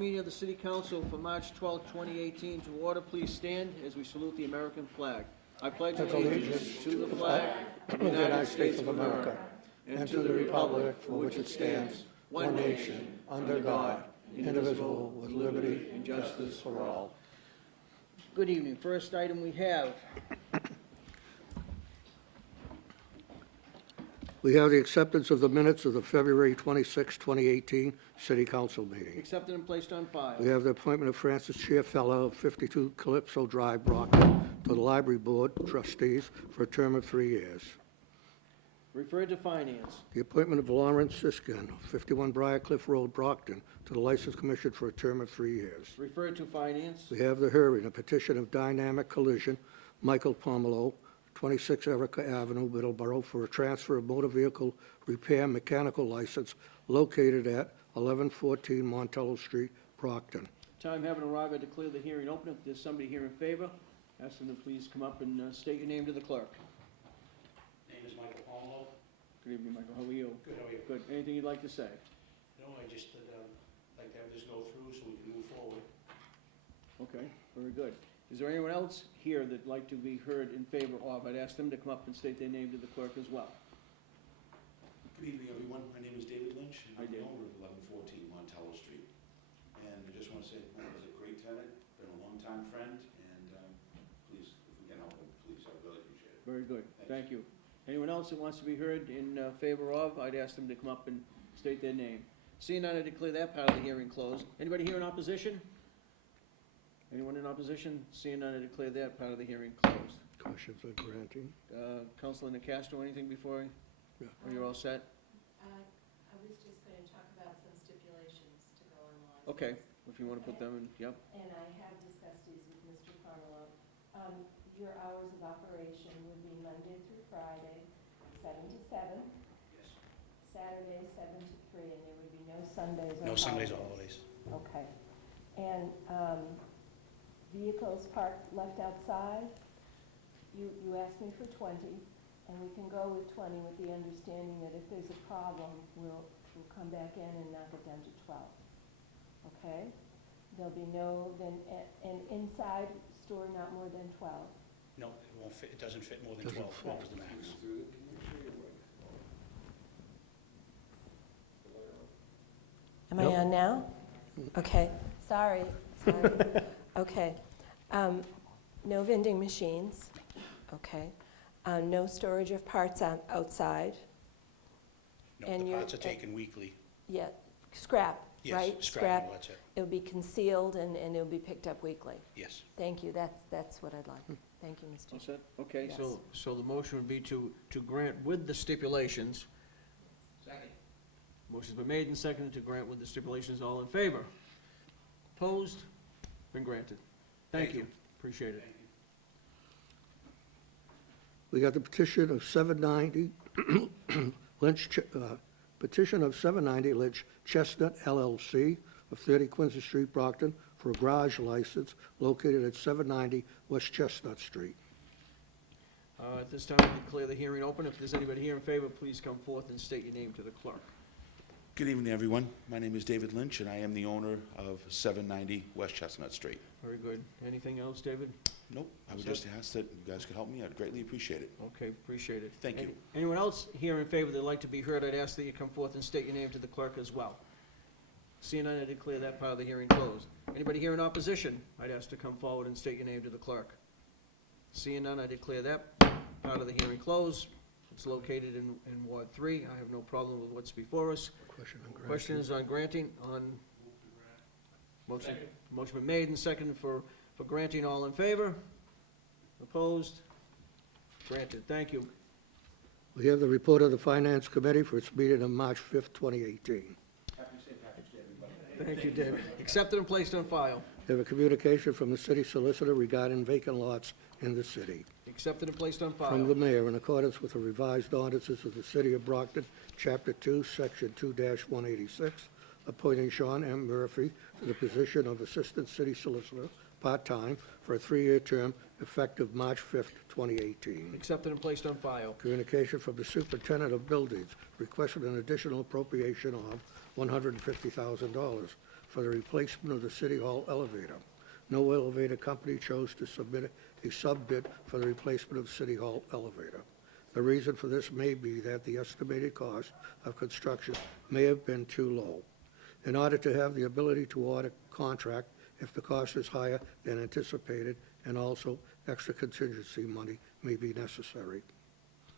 meeting of the City Council for March 12, 2018 to order. Please stand as we salute the American flag. I pledge allegiance to the flag of the United States of America and to the republic for which it stands, one nation, under God, indivisible, with liberty and justice for all. Good evening. First item we have. We have the acceptance of the minutes of the February 26, 2018 City Council meeting. Accepted and placed on file. We have the appointment of Francis Chiafella of 52 Calypso Drive, Brockton, to the Library Board of Trustees for a term of 3 years. Referred to Finance. The appointment of Lawrence Siskin of 51 Briarcliff Road, Brockton, to the License Commission for a term of 3 years. Referred to Finance. We have the hearing, a petition of Dynamic Collision, Michael Pomelo, 26 Erica Avenue, Middleborough, for a transfer of motor vehicle repair mechanical license located at 1114 Montello Street, Brockton. Time having arrived, I declare the hearing open. If there's somebody here in favor, ask them to please come up and state your name to the clerk. Name is Michael Pomelo. Good evening, Michael. How are you? Good, how are you? Good. Anything you'd like to say? No, I just like to have this go through so we can move forward. Okay, very good. Is there anyone else here that'd like to be heard in favor of? I'd ask them to come up and state their name to the clerk as well. Good evening, everyone. My name is David Lynch, and I'm Hi, the David. owner of 1114 Montello Street. And I just want to say Mike was a great tenant, been a longtime friend, and please, if we can help him, please, I really appreciate it. Very good. Thanks. Thank you. Anyone else that wants to be heard in favor of, I'd ask them to come up and state their name. Seeing none, I declare that part of the hearing closed. Anybody here in opposition? Anyone in opposition? Seeing none, I declare that part of the hearing closed. Questions on granting? Councilor Nacastro, anything before? Yeah. Or you're all set? I was just going to talk about some stipulations to go along. Okay, if you want to put them in, yep. And I have discussed these with Mr. Carmelo. Your hours of operation would be Monday through Friday, 7 to 7, Yes. Saturday 7 to 3, and there would be no Sundays or No Sundays or holidays. holidays. Okay. And vehicles parked left outside, you asked me for 20, and we can go with 20 with the understanding that if there's a problem, we'll come back in and knock it down to 12. Okay? There'll be no, and inside store not more than 12. No, it won't fit, it doesn't fit more than 12. 12 is the max. Am I on now? Okay, sorry. Okay. No vending machines, okay. No storage of parts outside. No, And the you're- parts are taken weekly. Yeah, scrap, Yes, right? scrap, that's it. It'll be concealed and it'll be picked up weekly. Yes. Thank you, that's what I'd like. Thank you, Mr. All Chair. set? Okay, Yes. so the motion would be to grant with the stipulations. Second. Motion's been made and seconded to grant with the stipulations. All in favor? Opposed? Been granted. Thank Thank you. you. Appreciate it. Thank you. We got the petition of 790 petition of 790 Lynch Chestnut LLC of 30 Quincy Street, Brockton, for a garage license located at 790 West Chestnut Street. At this time, I declare the hearing open. If there's anybody here in favor, please come forth and state your name to the clerk. Good evening, everyone. My name is David Lynch, and I am the owner of 790 West Chestnut Street. Very good. Anything else, David? Nope, I would That's just ask that you guys could help me. I'd greatly appreciate it. Okay, appreciate it. Thank you. Anyone else here in favor that'd like to be heard, I'd ask that you come forth and state your name to the clerk as well. Seeing none, I declare that part of the hearing closed. Anybody here in opposition, I'd ask to come forward and state your name to the clerk. Seeing none, I declare that part of the hearing closed. It's located in Ward 3. I have no problem with what's before us. Question on granting. Questions on granting, motion been made and seconded for granting. All in favor? Opposed? Granted. Thank you. We have the report of the Finance Committee for its meeting on March 5th, 2018. Thank you, David. Accepted and placed on file. We have a communication from the city solicitor regarding vacant lots in the city. Accepted and placed on From the file. mayor, in accordance with the revised ordinances of the City of Brockton, Chapter 2, Section 2-186, appointing Sean M. Murphy to the position of Assistant City Solicitor, part-time, for a 3-year term effective March 5th, 2018. Accepted and placed on file. Communication from the Superintendent of Buildings requested an additional appropriation of $150,000 for the replacement of the City Hall elevator. No elevator company chose to submit a sub-bid for the replacement of the City Hall elevator. The reason for this may be that the estimated cost of construction may have been too low. In order to have the ability to audit contract if the cost is higher than anticipated, and also extra contingency money may be necessary.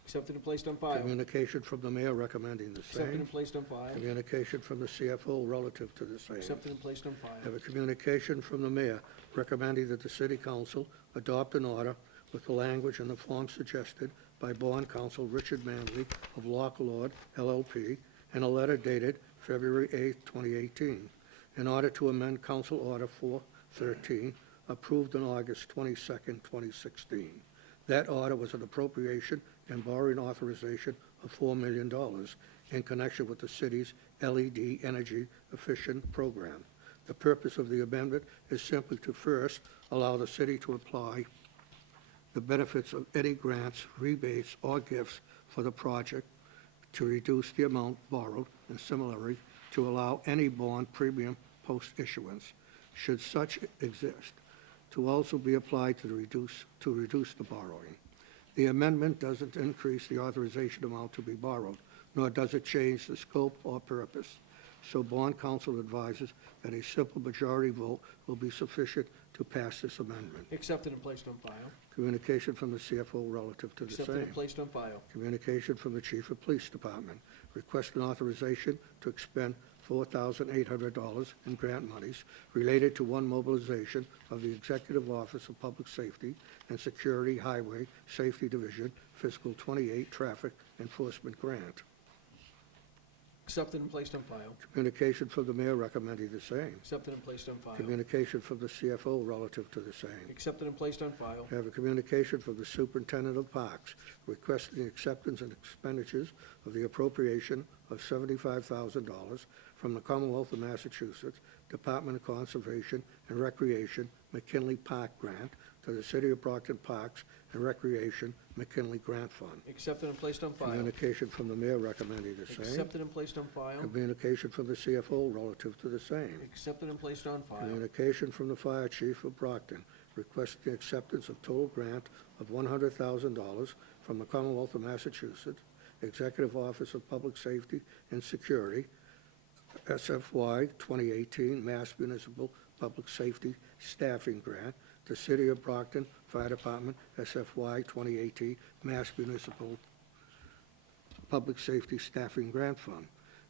Accepted and placed on file. Communication from the mayor recommending the Accepted same. and placed on file. Communication from the CFO relative to the same. Accepted and placed on I file. have a communication from the mayor recommending that the city council adopt an order with the language and the form suggested by bond counsel Richard Manley of Lock Lord LLP in a letter dated February 8, 2018, in order to amend Council Order 413, approved on August 22, 2016. That order was an appropriation and borrowing authorization of $4 million in connection with the city's LED energy efficient program. The purpose of the amendment is simply to first allow the city to apply the benefits of any grants, rebates, or gifts for the project to reduce the amount borrowed, and similarly, to allow any bond premium post-issuance, should such exist, to also be applied to reduce the borrowing. The amendment doesn't increase the authorization amount to be borrowed, nor does it change the scope or purpose. So bond counsel advises that a simple majority vote will be sufficient to pass this amendment. Accepted and placed on file. Communication from the CFO relative to the Accepted same. and placed on file. Communication from the Chief of Police Department requesting authorization to expend $4,800 in grant monies related to one mobilization of the Executive Office of Public Safety and Security Highway Safety Division Fiscal 28 Traffic Enforcement Grant. Accepted and placed on file. Communication from the mayor recommending the same. Accepted and placed on file. Communication from the CFO relative to the same. Accepted and placed on file. I have a communication from the Superintendent of Parks requesting the acceptance and expenditures of the appropriation of $75,000 from the Commonwealth of Massachusetts Department of Conservation and Recreation McKinley Park Grant to the City of Brockton Parks and Recreation McKinley Grant Fund. Accepted and placed on file. Communication from the mayor recommending the same. Accepted and placed on file. Communication from the CFO relative to the same. Accepted and placed on file. Communication from the Fire Chief of Brockton requesting acceptance of total grant of $100,000 from the Commonwealth of Massachusetts Executive Office of Public Safety and Security, SFY 2018 Mass Municipal Public Safety Staffing Grant to City of Brockton Fire Department, SFY 2018 Mass Municipal Public Safety Staffing Grant Fund.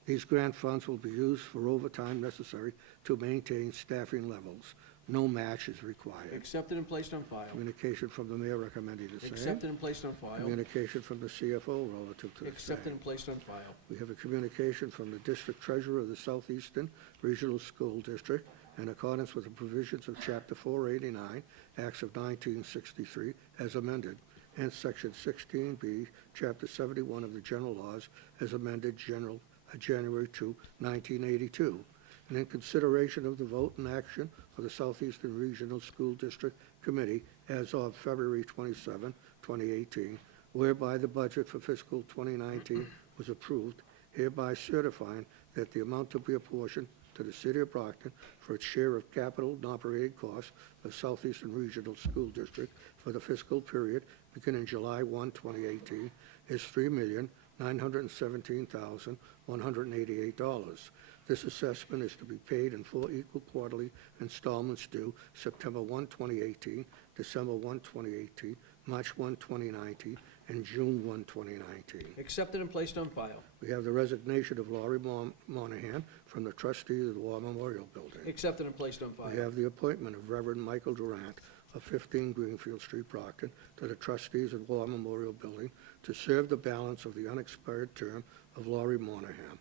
These grant funds will be used for overtime necessary to maintain staffing levels. No match is required. Accepted and placed on file. Communication from the mayor recommending the same. Accepted and placed on file. Communication from the CFO relative to the Accepted same. and placed on file. We have a communication from the District Treasurer of the Southeastern Regional School District in accordance with the provisions of Chapter 489, Acts of 1963, as amended, and Section 16B, Chapter 71 of the General Laws, as amended January 2, 1982. And in consideration of the vote and action of the Southeastern Regional School District Committee as of February 27, 2018, whereby the budget for fiscal 2019 was approved, hereby certifying that the amount to be apportioned to the City of Brockton for its share of capital and operating costs of Southeastern Regional School District for the fiscal period beginning July 1, 2018, is $3,917,188. This assessment is to be paid in 4 equal quarterly installments due September 1, 2018, December 1, 2018, March 1, 2019, and June 1, 2019. Accepted and placed on file. We have the resignation of Laurie Monahan from the trustee of the War Memorial Building. Accepted and placed on file. We have the appointment of Reverend Michael Durant of 15 Greenfield Street, Brockton, to the trustees of War Memorial Building to serve the balance of the unexpired term of Laurie Monahan.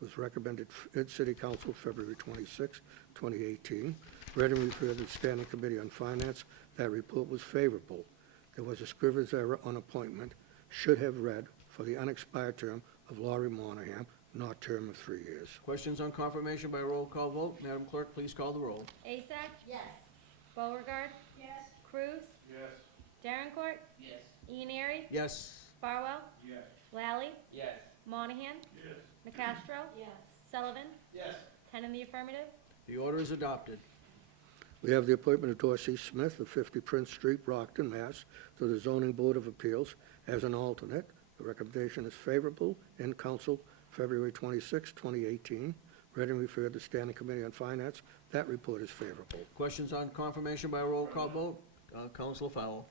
It was recommended in City Council February 26, 2018. Read and referred to the Standing Committee on Finance. That report was favorable. There was a scrivener's error on appointment. Should have read for the unexpired term of Laurie Monahan, not term of 3 years. Questions on confirmation by roll call vote? Madam Clerk, please call the roll. Asak? Yes. Beauregard? Yes. Cruz? Yes. Darencourt? Yes. Ianary? Yes. Farwell? Yes. Lally? Yes. Monahan? Yes. McCastro? Yes. Sullivan? Yes. 10 in the affirmative. The order is adopted. We have the appointment of Dorsey Smith of 50 Prince Street, Brockton, Mass., to the Zoning Board of Appeals as an alternate. The recommendation is favorable. In council, February 26, 2018. Read and referred to Standing Committee on Finance. That report is favorable. Questions on confirmation by roll call vote? Counselor Fowl.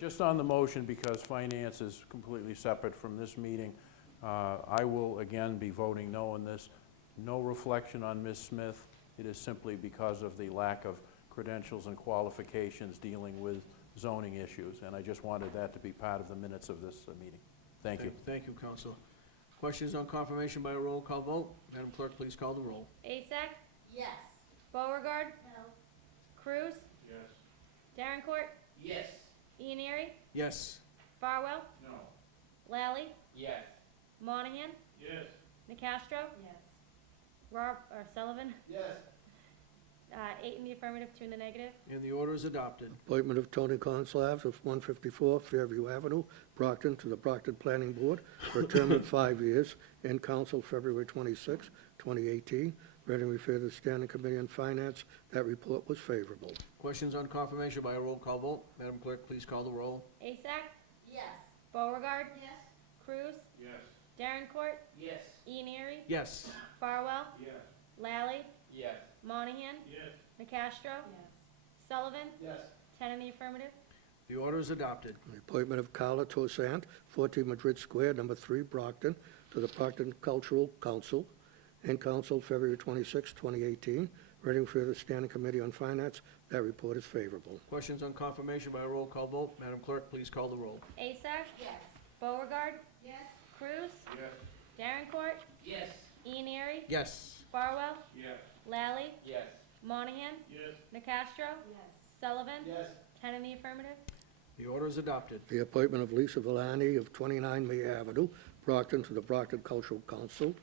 Just on the motion, because finance is completely separate from this meeting, I will again be voting no on this. No reflection on Ms. Smith. It is simply because of the lack of credentials and qualifications dealing with zoning issues, and I just wanted that to be part of the minutes of this meeting. Thank you. Thank you, Counselor. Questions on confirmation by roll call vote? Madam Clerk, please call the roll. Asak? Yes. Beauregard? No. Cruz? Yes. Darrencourt? Yes. Ianieri? Yes. Farwell? No. Lally? Yes. Monahan? Yes. Nicastro? Yes. Sullivan? Yes. 8 in the affirmative, 2 in the negative. And the order is adopted. Appointment of Tony Conslav of 154 Fairview Avenue, Brockton, to the Brockton Planning Board for a term of 5 years. In council, February 26, 2018. Read and referred to the Standing Committee on Finance. That report was favorable. Questions on confirmation by roll call vote? Madam Clerk, please call the roll. Asak? Yes. Beauregard? Yes. Cruz? Yes. Darrencourt? Yes. Ianieri? Yes. Farwell? Yes. Lally? Yes. Monahan? Yes. Nicastro? Yes. Sullivan? Yes. 10 in the affirmative. The order is adopted. The appointment of Carla Tosant, 14 Madrid Square, number 3, Brockton, to the Brockton Cultural Council. In council, February 26, 2018. Reading for the Standing Committee on Finance. That report is favorable. Questions on confirmation by roll call vote? Madam Clerk, please call the roll. Asak? Yes. Beauregard? Yes. Cruz? Yes. Darrencourt? Yes. Ianieri? Yes. Farwell? Yes. Lally? Yes. Monahan? Yes. Nicastro? Yes. Sullivan? Yes. 10 in the affirmative. The order is adopted. The appointment of Lisa Villani of 29 May Avenue, Brockton, to the Brockton Cultural Council.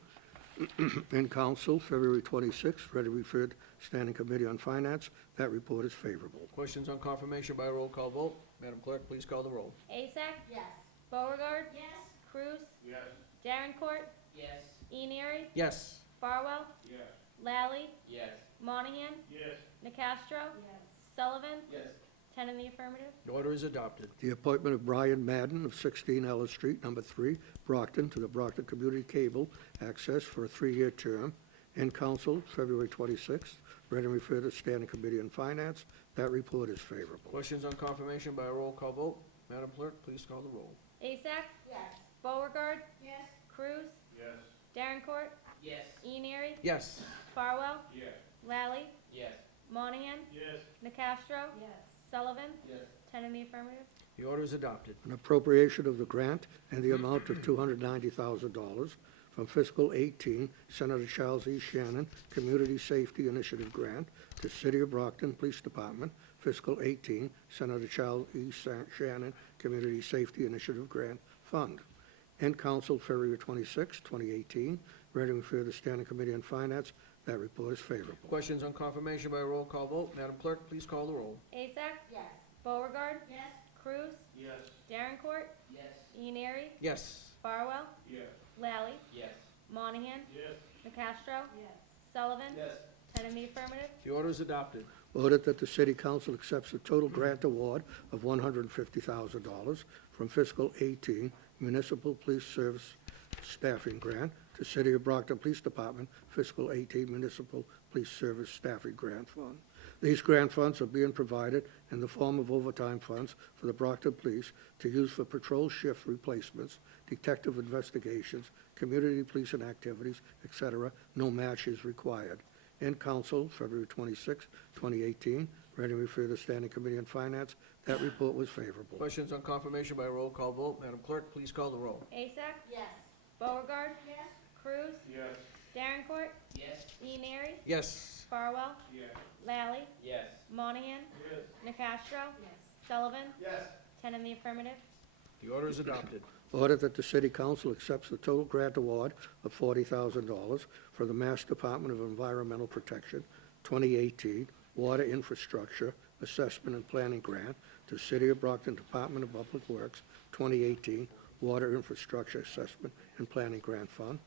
In council, February 26, ready referred Standing Committee on Finance. That report is favorable. Questions on confirmation by roll call vote? Madam Clerk, please call the roll. Asak? Yes. Beauregard? Yes. Cruz? Yes. Darrencourt? Yes. Ianieri? Yes. Farwell? Yes. Lally? Yes. Monahan? Yes. Nicastro? Yes. Sullivan? Yes. 10 in the affirmative. The order is adopted. The appointment of Brian Madden of 16 Ellis Street, number 3, Brockton, to the Brockton Community Cable Access for a 3-year term. In council, February 26th. Read and refer to Standing Committee on Finance. That report is favorable. Questions on confirmation by roll call vote? Madam Clerk, please call the roll. Asak? Yes. Beauregard? Yes. Cruz? Yes. Darrencourt? Yes. Ianieri? Yes. Farwell? Yes. Lally? Yes. Monahan? Yes. Nicastro? Yes. Sullivan? Yes. 10 in the affirmative. The order is adopted. An appropriation of the grant and the amount of $290,000 from fiscal 18 Senator Charles E. Shannon Community Safety Initiative Grant to City of Brockton Police Department, fiscal 18 Senator Charles E. Shannon Community Safety Initiative Grant Fund. In council, February 26, 2018. Ready to refer to the Standing Committee on Finance. That report is favorable. Questions on confirmation by roll call vote? Madam Clerk, please call the roll. Asak? Yes. Beauregard? Yes. Cruz? Yes. Darrencourt? Yes. Ianieri? Yes. Farwell? Yes. Lally? Yes. Monahan? Yes. Nicastro? Yes. Sullivan? Yes. 10 in the affirmative. The order is adopted. Ordered that the City Council accepts a total grant award of $150,000 from fiscal 18 Municipal Police Service Staffing Grant to City of Brockton Police Department fiscal 18 Municipal Police Service Staffing Grant Fund. These grant funds are being provided in the form of overtime funds for the Brockton Police to use for patrol shift replacements, detective investigations, community policing activities, etc. No match is required. In council, February 26, 2018. Ready to refer to the Standing Committee on Finance. That report was favorable. Questions on confirmation by roll call vote? Madam Clerk, please call the roll. Asak? Yes. Beauregard? Yes. Cruz? Yes. Darrencourt? Yes. Ianieri? Yes. Farwell? Yes. Lally? Yes. Monahan? Yes. Nicastro? Yes. Sullivan? Yes. 10 in the affirmative. The order is adopted. Order that the City Council accepts the total grant award of $40,000 for the Mass Department of Environmental Protection 2018 Water Infrastructure Assessment and Planning Grant to City of Brockton Department of Public Works 2018 Water Infrastructure Assessment and Planning Grant Fund.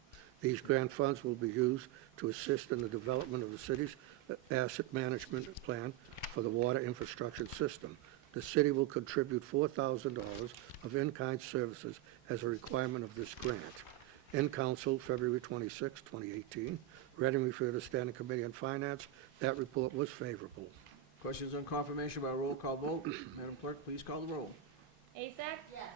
These grant funds will be used to assist in the development of the city's asset management plan for the water infrastructure system. The city will contribute $4,000 of in-kind services as a requirement of this grant. In council, February 26, 2018. Read and refer to Standing Committee on Finance. That report was favorable. Questions on confirmation by roll call vote? Madam Clerk, please call the roll. Azak? Yes.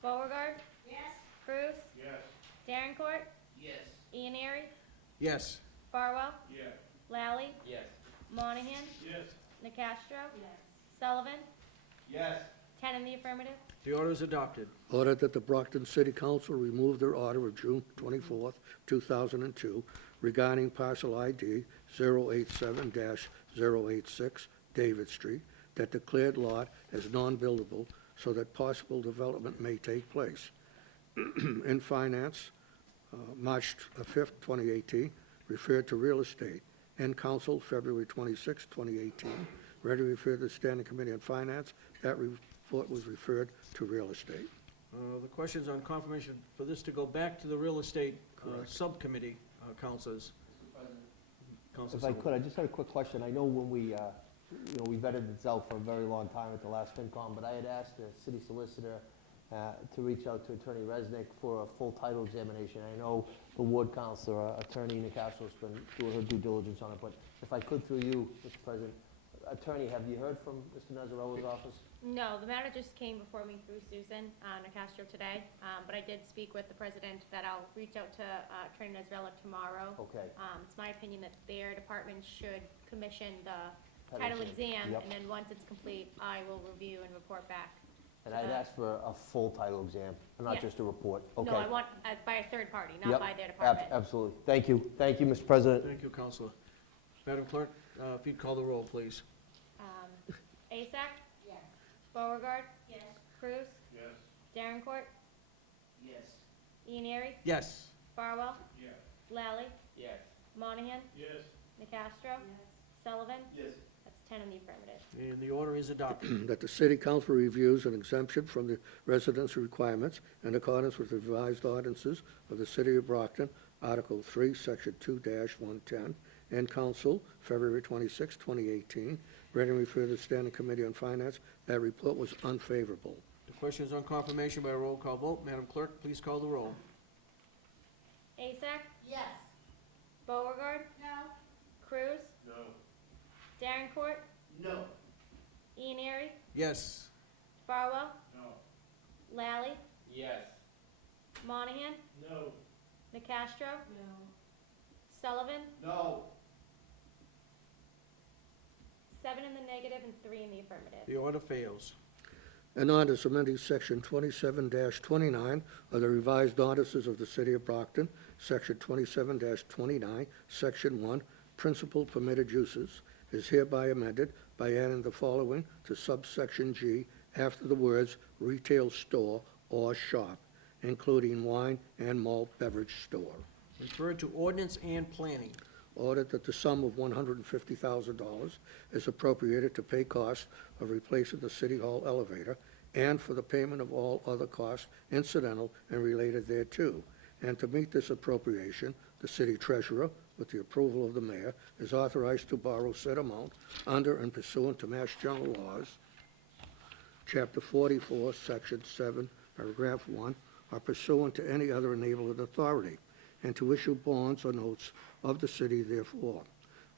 Beauregard? Yes. Cruz? Yes. Darrencourt? Yes. Ianary? Yes. Farwell? Yes. Lally? Yes. Monahan? Yes. Nacastro? Yes. Sullivan? Yes. 10 in the affirmative. The order is adopted. Ordered that the Brockton City Council remove their order of June 24, 2002 regarding parcel ID 087-086 David Street that declared lot as non-buildable so that possible development may take place. In Finance, March 5, 2018, referred to real estate. In Council, February 26, 2018, ready to refer to the Standing Committee on Finance. That report was referred to real estate. The questions on confirmation for this to go back to the real estate subcommittee, councilors. Councilor If I Sullivan. could, I just had a quick question. I know when we vetted this out for a very long time at the last FinCom, but I had asked the city solicitor to reach out to Attorney Resnick for a full title examination. I know the ward counselor, Attorney Nacastro's been doing her due diligence on it, but if I could through you, Mr. President, Attorney, have you heard from Mr. Nazzarella's office? No, the matter just came before me through Susan Nacastro today, but I did speak with the president that I'll reach out to Attorney Nazarella tomorrow. Okay. It's my opinion that their department should commission the Title title exam, Yep. and then once it's complete, I will review and report back. And I'd asked for a full title exam, not Yeah. just a report. Okay. No, I want by a third party, not Yep. by their department. Absolutely. Thank you. Thank you, Mr. President. Thank you, Councilor. Madam Clerk, if you'd call the roll, please. Azak? Yes. Beauregard? Yes. Cruz? Yes. Darrencourt? Yes. Ianary? Yes. Farwell? Yes. Lally? Yes. Monahan? Yes. Nacastro? Sullivan? Yes. That's 10 in the affirmative. And the order is adopted. That the City Council reviews an exemption from the residency requirements in accordance with the revised ordinances of the City of Brockton, Article 3, Section 2-110, and Council, February 26, 2018. Read and refer to the Standing Committee on Finance. That report was unfavorable. The questions on confirmation by roll call vote. Madam Clerk, please call the roll. Azak? Yes. Beauregard? No. Cruz? No. Darrencourt? No. Ianary? Yes. Farwell? No. Lally? Yes. Monahan? No. Nacastro? No. Sullivan? No. 7 in the negative and 3 in the affirmative. The order fails. An ordinance amending Section 27-29 of the revised ordinances of the City of Brockton, Section 27-29, Section 1, Principal Permitted Uses, is hereby amended by adding the following to subsection G after the words retail store or shop, including wine and malt beverage store. Referred to ordinance and planning. Ordered that the sum of $150,000 is appropriated to pay costs of replacing the City Hall elevator and for the payment of all other costs incidental and related thereto. And to meet this appropriation, the city treasurer, with the approval of the mayor, is authorized to borrow said amount under and pursuant to Mass General Laws, Chapter 44, Section 7, Paragraph 1, or pursuant to any other enabling authority, and to issue bonds or notes of the city therefore.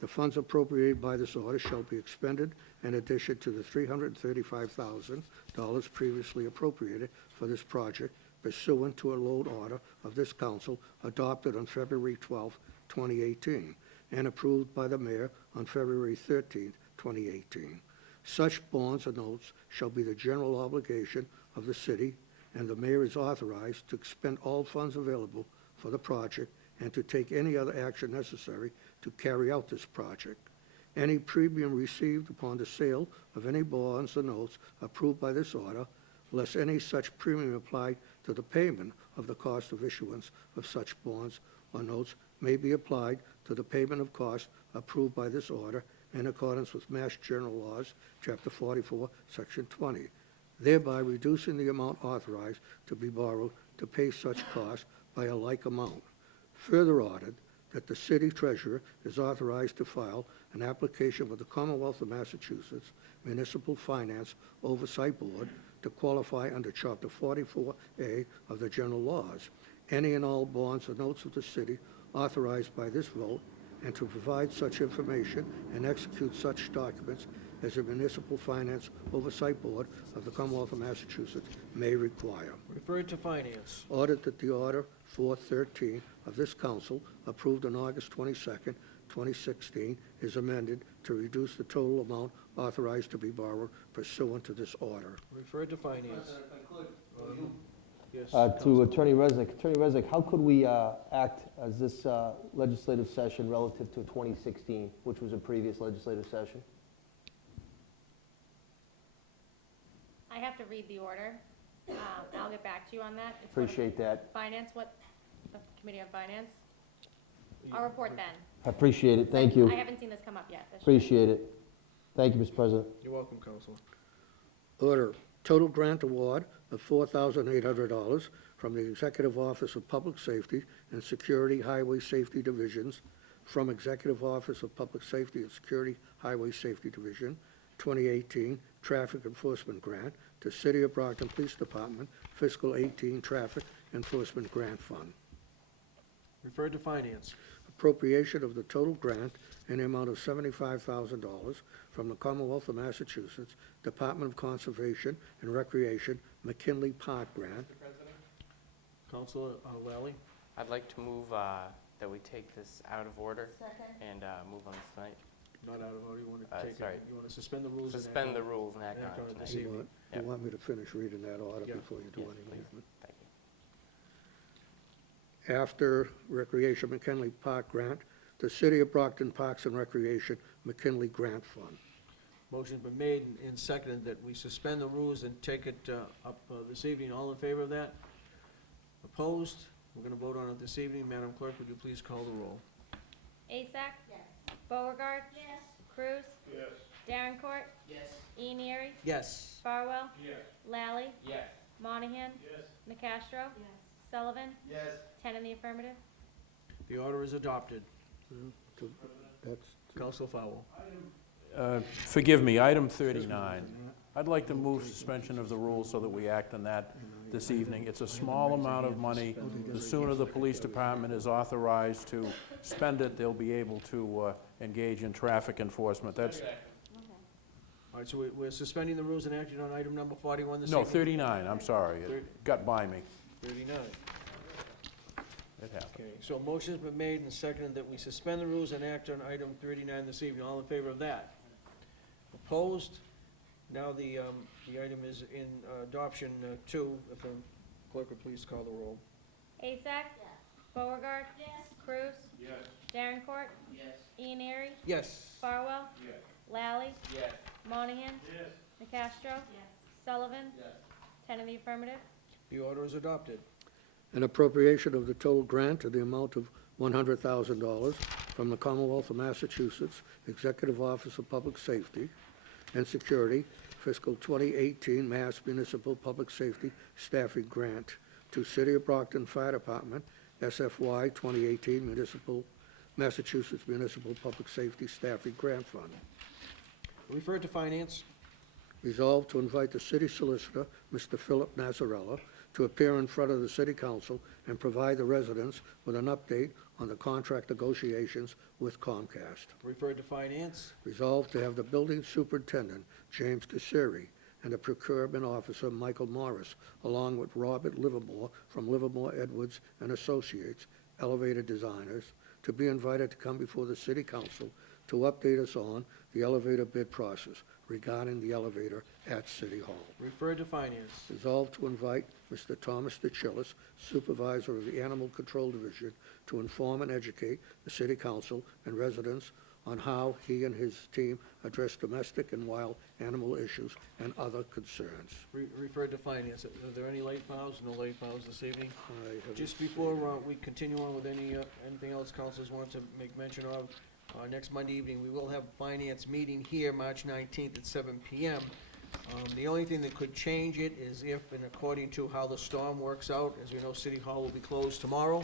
The funds appropriated by this order shall be expended in addition to the $335,000 previously appropriated for this project pursuant to a loan order of this council adopted on February 12, 2018, and approved by the mayor on February 13, 2018. Such bonds or notes shall be the general obligation of the city, and the mayor is authorized to expend all funds available for the project and to take any other action necessary to carry out this project. Any premium received upon the sale of any bonds or notes approved by this order, less any such premium applied to the payment of the cost of issuance of such bonds or notes, may be applied to the payment of costs approved by this order in accordance with Mass General Laws, Chapter 44, Section 20, thereby reducing the amount authorized to be borrowed to pay such costs by a like amount. Further ordered that the city treasurer is authorized to file an application with the Commonwealth of Massachusetts Municipal Finance Oversight Board to qualify under Chapter 44A of the general laws, any and all bonds or notes of the city authorized by this vote, and to provide such information and execute such documents as the Municipal Finance Oversight Board of the Commonwealth of Massachusetts may require. Referred to Finance. Ordered that the Order 413 of this council, approved on August 22nd, 2016, is amended to reduce the total amount authorized to be borrowed pursuant to this order. Referred to Finance. If I could, Yes. To Counsel. Attorney Resnick. Attorney Resnick, how could we act as this legislative session relative to 2016, which was a previous legislative session? I have to read the order. I'll get back to you on that. It's Appreciate that. Finance, the Committee on Finance? I'll report then. I appreciate it. Thank you. I haven't seen this come up yet. This- Appreciate it. Thank you, Mr. President. You're welcome, Counselor. Order, total grant award of $4,800 from the Executive Office of Public Safety and Security Highway Safety Divisions from Executive Office of Public Safety and Security Highway Safety Division, 2018 Traffic Enforcement Grant to City of Brockton Police Department Fiscal 18 Traffic Enforcement Grant Fund. Referred to Finance. Appropriation of the total grant in the amount of $75,000 from the Commonwealth of Massachusetts Department of Conservation and Recreation McKinley Park Grant. Counselor Lally. I'd like to move that we take this out of order Second. and move on this tonight. Not out of order, you want to take sorry. it, you want to suspend the rules? and act Suspend on the it? rules and act Act on on it it this tonight. evening. You Yep. want me to finish reading that order Yeah. before you do Yes, any please. movement? Thank you. After Recreation McKinley Park Grant, the City of Brockton Parks and Recreation McKinley Grant Fund. Motion's been made and seconded that we suspend the rules and take it up this evening. All in favor of that? Opposed? We're going to vote on it this evening. Madam Clerk, would you please call the roll? Asak? Yes. Beauregard? Yes. Cruz? Yes. Darrencourt? Yes. Ianieri? Yes. Farwell? Lally? Yes. Monahan? Nacastro? Yes. Sullivan? Yes. 10 in the affirmative. The order is adopted. That's, Counselor Fowl. Forgive me, item 39. I'd like to move suspension of the rules so that we act on that this evening. It's a small amount of money. The sooner the police department is authorized to spend it, they'll be able to engage in traffic enforcement. That's, All right, so we're suspending the rules and acting on item number 41 this no, evening? 39, I'm sorry. It got by me. 39. It happened. Okay, so a motion's been made and seconded that we suspend the rules and act on item 39 this evening. All in favor of that? Opposed? Now the item is in adoption 2. If the clerk would please call the roll. Asak? Yes. Beauregard? Yes. Cruz? Yes. Darrencourt? Yes. Ianieri? Yes. Farwell? Lally? Yes. Monahan? Nacastro? Yes. Sullivan? Yes. 10 in the affirmative. The order is adopted. an appropriation of the total grant to the amount of $100,000 from the Commonwealth of Massachusetts Executive Office of Public Safety and Security Fiscal 2018 Mass Municipal Public Safety Staffing Grant to City of Brockton Fire Department, SFY 2018 Massachusetts Municipal Public Safety Staffing Grant Fund. Referred to Finance. Resolved to invite the city solicitor, Mr. Philip Nazarella, to appear in front of the city council and provide the residents with an update on the contract negotiations with Comcast. Referred to Finance. Resolved to have the building superintendent, James Casseri, and the procurement officer, Michael Morris, along with Robert Livermore from Livermore Edwards and Associates, elevator designers, to be invited to come before the city council to update us on the elevator bid process regarding the elevator at City Hall. Referred to Finance. Resolved to invite Mr. Thomas DeChillis, Supervisor of the Animal Control Division, to inform and educate the City Council and residents on how he and his team address domestic and wild animal issues and other concerns. Referred to Finance. Are there any late files? No late files this evening? I have- Just before we continue on with anything else councilors want to make mention of, next Monday evening, we will have a finance meeting here, March 19th at 7 p.m. The only thing that could change it is if, and according to how the storm works out, as we know, City Hall will be closed tomorrow.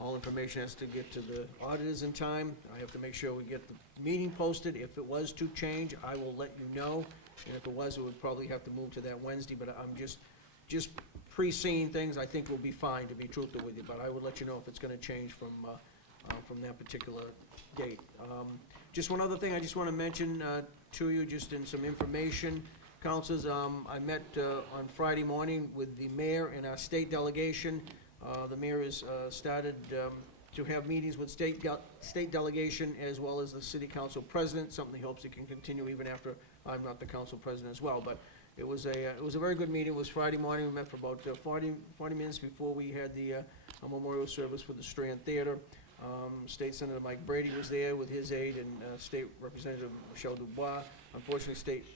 All information has to get to the auditors in time. I have to make sure we get the meeting posted. If it was to change, I will let you know. And if it was, it would probably have to move to that Wednesday, but I'm just pre-seeing things. I think we'll be fine, to be truthful with you, but I would let you know if it's gonna change from that particular date. Just one other thing I just wanna mention to you, just in some information. Councilors, I met on Friday morning with the mayor and our state delegation. The mayor has started to have meetings with state delegation as well as the city council president, something he hopes he can continue even after I'm not the council president as well. But it was a very good meeting. It was Friday morning. We met for about 40 minutes before we had the memorial service for the Strand Theater. State Senator Mike Brady was there with his aide, and State Representative Michelle Dubois. Unfortunately, State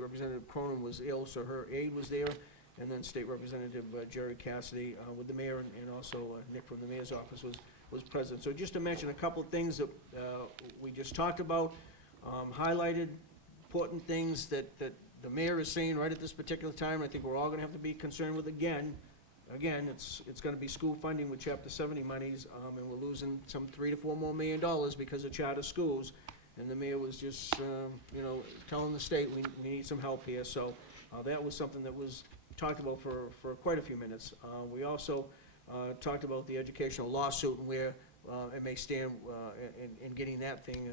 Representative Cronin was ill, so her aide was there. And then State Representative Jerry Cassidy with the mayor, and also Nick from the mayor's office was present. So just to mention a couple of things that we just talked about, highlighted important things that the mayor is saying right at this particular time. I think we're all gonna have to be concerned with again, it's gonna be school funding with Chapter 70 monies, and we're losing some $3 to $4 more million because of charter schools. And the mayor was just, telling the state we need some help here. So that was something that was talked about for quite a few minutes. We also talked about the educational lawsuit and where it may stand in getting that thing,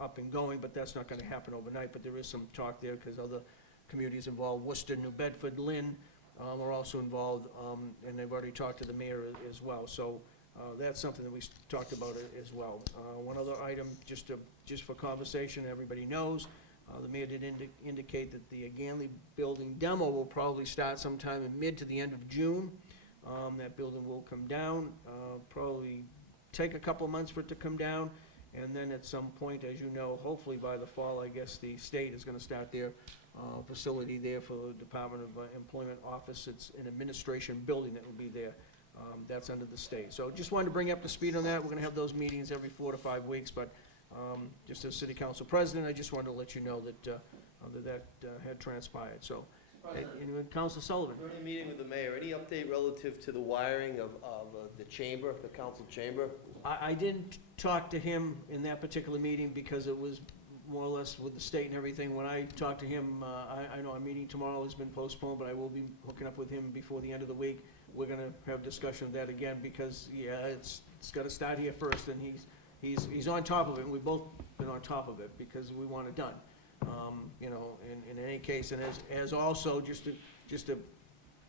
up and going, but that's not gonna happen overnight. But there is some talk there because other communities involved, Worcester, New Bedford, Lynn, are also involved, and they've already talked to the mayor as well. So that's something that we talked about as well. One other item, just for conversation, everybody knows, the mayor did indicate that the Ganley building demo will probably start sometime in mid to the end of June. That building will come down, probably take a couple of months for it to come down, and then at some point, as you know, hopefully by the fall, I guess the state is gonna start their facility there for the Department of Employment Office. It's an administration building that will be there. That's under the state. So just wanted to bring you up to speed on that. We're gonna have those meetings every 4 to 5 weeks, but just as city council president, I just wanted to let you know that had transpired. So, and Council Sullivan. During the meeting with the mayor, any update relative to the wiring of the chamber, the council chamber? I didn't talk to him in that particular meeting because it was more or less with the state and everything. When I talked to him, I know our meeting tomorrow has been postponed, but I will be hooking up with him before the end of the week. We're gonna have discussion of that again because, yeah, it's gotta start here first, and he's on top of it, and we've both been on top of it because we want it done. In any case, and as also, just to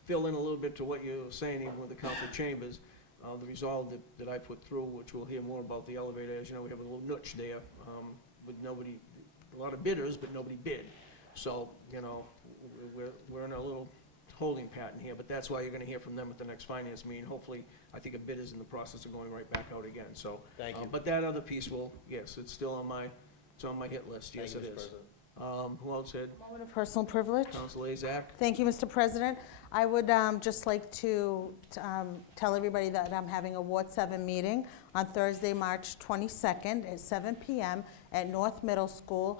fill in a little bit to what you were saying, even with the council chambers, the resolve that I put through, which we'll hear more about the elevator. As you know, we have a little niche there, with nobody, a lot of bidders, but nobody bid. So, we're in a little holding pattern here, but that's why you're gonna hear from them at the next finance meeting. Hopefully, I think a bid is in the process of going right back out again, so. Thank you. But that other piece yes, it's still on my hit list, yes, Thank it you, Mr. is. President. Who else had? Moment of personal privilege. Council Azak? Thank you, Mr. President. I would just like to tell everybody that I'm having a Ward 7 meeting on Thursday, March 22nd at 7 p.m. at North Middle School.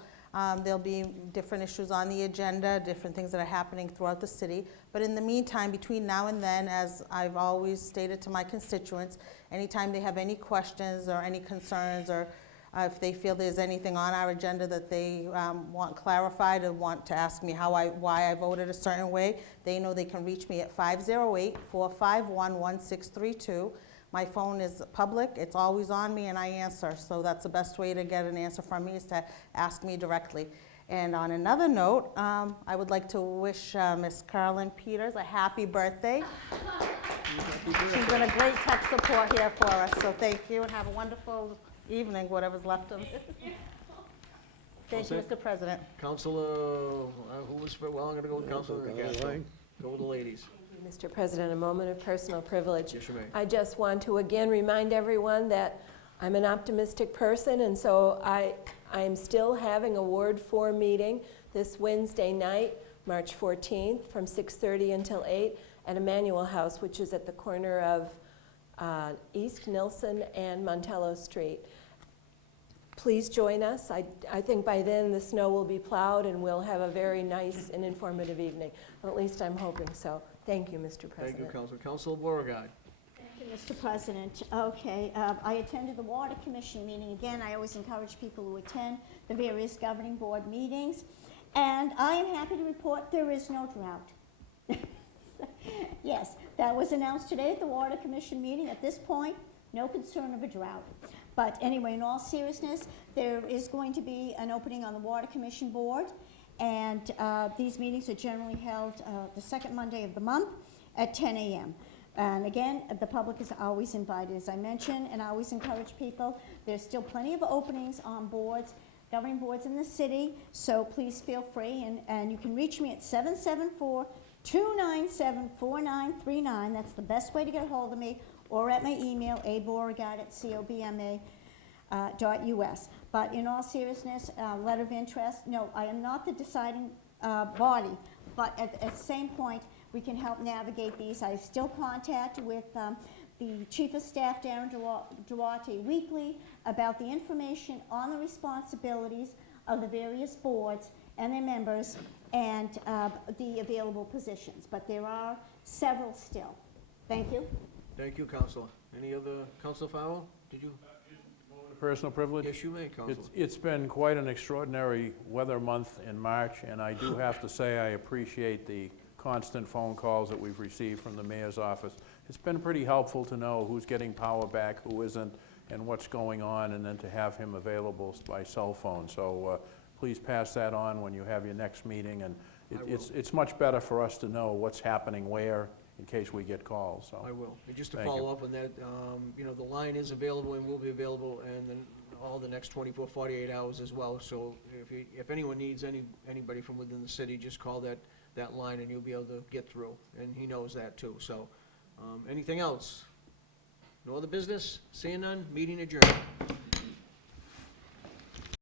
There'll be different issues on the agenda, different things that are happening throughout the city. But in the meantime, between now and then, as I've always stated to my constituents, anytime they have any questions or any concerns, or if they feel there's anything on our agenda that they want clarified or want to ask me why I voted a certain way, they know they can reach me at 508-451-1632. My phone is public, it's always on me, and I answer. So that's the best way to get an answer from me, is to ask me directly. And on another note, I would like to wish Miss Carolyn Peters a happy birthday. She's been a great tech support here for us, so thank you, and have a wonderful evening, whatever's left of it. Thank you, Mr. President. Councilor, who was, I'm gonna go with Councilor Castro. Go with the ladies. Mr. President, a moment of personal privilege. Yes, you may. I just want to again remind everyone that I'm an optimistic person, and so I am still having a Ward 4 meeting this Wednesday night, March 14th, from 6:30 until 8 at Emmanuel House, which is at the corner of East Nilsson and Montello Street. Please join us. I think by then the snow will be plowed and we'll have a very nice and informative evening. Well, at least I'm hoping so. Thank you, Mr. President. Thank you, Councilor. Councilor Beauregard. Thank you, Mr. President. Okay, I attended the Water Commission meeting. Again, I always encourage people to attend the various governing board meetings. And I am happy to report there is no drought. Yes, that was announced today at the Water Commission meeting. At this point, no concern of a drought. But anyway, in all seriousness, there is going to be an opening on the Water Commission board. And these meetings are generally held the second Monday of the month at 10 a.m. And again, the public is always invited, as I mentioned, and I always encourage people. There's still plenty of openings on boards, governing boards in the city, so please feel free. And you can reach me at 774-297-4939. That's the best way to get a hold of me, or at my email, abeauregard@cobma.us. But in all seriousness, letter of interest, no, I am not the deciding body, but at the same point, we can help navigate these. I still contact with the Chief of Staff, Darren Duarte, weekly about the information on the responsibilities of the various boards and their members and the available positions. But there are several still. Thank you. Thank you, Counselor. Any other, Counselor Farrell, did you? Personal privilege? Yes, you may, Counselor. It's been quite an extraordinary weather month in March, and I do have to say I appreciate the constant phone calls that we've received from the mayor's office. It's been pretty helpful to know who's getting power back, who isn't, and what's going on, and then to have him available by cell phone. So please pass that on when you have your next meeting, and it's much better for us to know what's happening where in case we get calls. So I will. And just to Thank you. follow up on that, you know, the line is available and will be available in all the next 24, 48 hours as well. So if anyone needs anybody from within the city, just call that line and you'll be able to get through. And he knows that too. So anything else? No other business? Seeing none? Meeting adjourned.